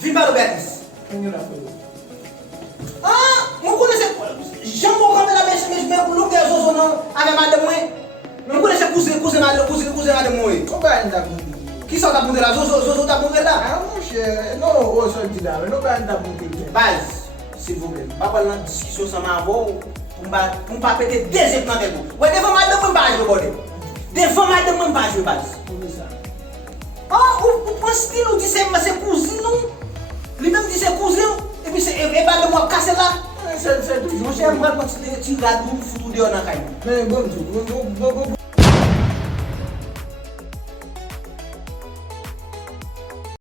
Viva Robertis. Mwen kone se, jan mwen kame la mèche mèche mè pou lou kè zozo nan ave madè mwen. Mwen kone se kouze madè mwen. Koba nda bunde? Ki sa ta bunde la? Zozo ta bunde la? Mon cher, non, o son di la, non ba nda bunde gen. Baz, s'il vous plaît, pa pal nan diskisyon sa man avou, pou mpa pete dezek nan tel pou. Wè devan madè mwen baj yo bode. Devan madè mwen baj yo baz. Kome sa? Ou pon stil ou di se kouzi nou. Li mèm di se kouzi ou. E pi se e ba de mwa kase la. C'est toujours. Mon cher, mwen pati ti gade ou foutou de yon nan kay. Mais bon,